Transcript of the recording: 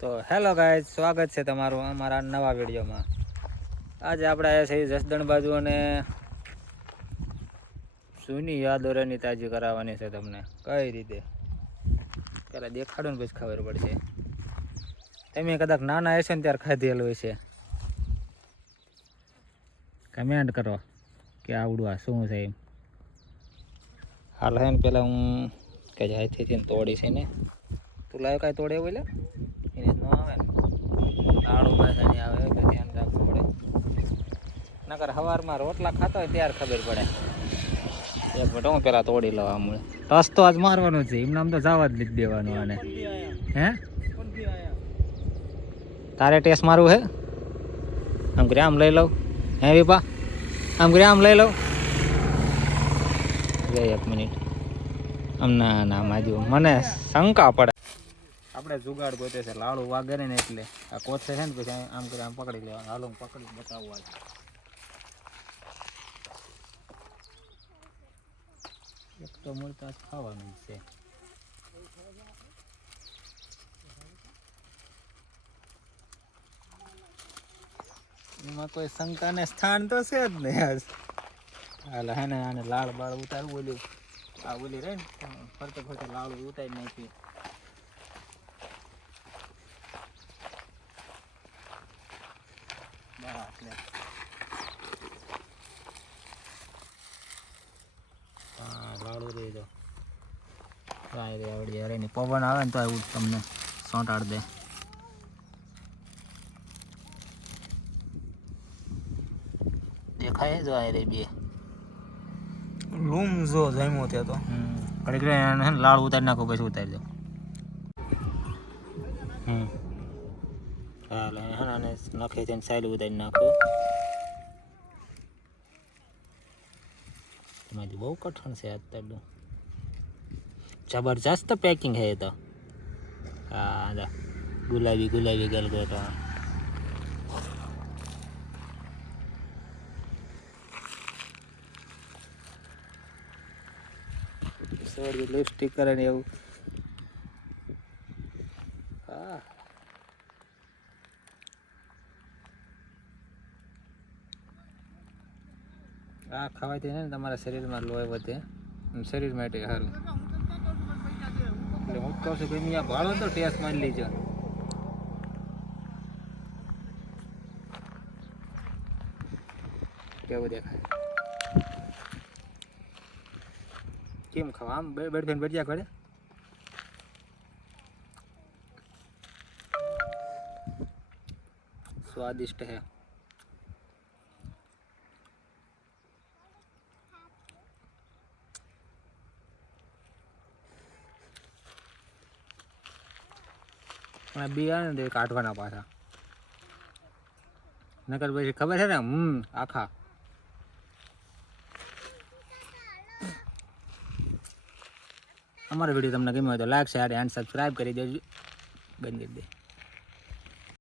તો hello guys, સ્વાગત છે તમારું અમારા નવા વિડીયોમાં. આજે આપણે આવ્યા છીએ જસદણ બાજુ અને જૂની યાદો રેની તાજી કરાવવાની છે તમને. કઈ રીતે પહેલાં દેખાડો ને પછી ખબર પડશે. તમે કદાચ નાના હશો ને ત્યારે ખાધેલું હશે. કમેન્ટ કરો કે આવડું આ શું છે એમ. હાલ હે ને પેલા હું કે હાથેથી તોડી છે ને તું લાવ્યો કાંઈ તોડે એવું લે એને ન આવે ને લાડુ પાછા આવે એટલે ધ્યાન રાખવું પડે. નકર સવારમાં રોટલા ખાતા હોય ત્યારે ખબર પડે. એક મિનિટ હું પેલા તોડી લઉં. આમ ટસ તો આજ મારવાનું છે, એમને આમ તો જવા જ લીધ દેવાનું. આને હે તારે ટેસ્ટ મારવું હે? આમ કરે આમ લઈ લઉં. હે વિપા આમ કરે આમ લઈ લઉં. લે એક મિનિટ. આમ ના ના માજુ મને શંકા પડે. આપણે જુગાડ ગોતે છે લાડુ વાગે ને એટલે આ કોથે છે ને પછી આમ કરી આમ પકડી લેવાનું. હાલો હું પકડી બતાવવા જ એક તો મળતા ખાવાનું છે. એમાં કોઈ શંકા ને સ્થાન તો છે જ નહીં. આજ હાલ હે ને આને લાળ બાળ ઉતારવું ઓલું આ ઓલી રહે ને ફરતે ફરતે લાડુ ઉતારી નાખી. લાડુ રહી દો આવડી યાર એની પવન આવે ને તો એવું તમને સોંટાડ દે. દેખાય જો આ રે બે લૂમ જો જમ્યો ત્યાં તો ઘડીક લાડુ ઉતારી નાખો પછી ઉતારી દો. હાલ આને નખે છે સાયલું ઉતારી નાખો. તમારી બહુ કઠણ છે અત્યારે. જબરજસ્ત પેકિંગ है तो. હા ગુલાબી ગુલાબી ગલગોટો. સોરી લિપસ્ટિક કરે ને એવું. હા આ ખાવાથી ને તમારા શરીરમાં લોહી વધે, શરીર માટે સારું. એટલે હું કહું છું કે અહીંયા ભાડો તો ટેસ્ટ મારી લેજો. કેવું દેખાય કેમ ખાવા આમ બેઠ બેઠ કરે. स्वादिष्ट है. બિયાને કાઢવાના પાછા નકર પછી ખબર છે ને આખા. અમારો વિડીયો તમને ગમ્યો હોય તો લાઈક શેર એન્ડ સબસ્ક્રાઈબ કરી દેજો. બંધ કરી દે.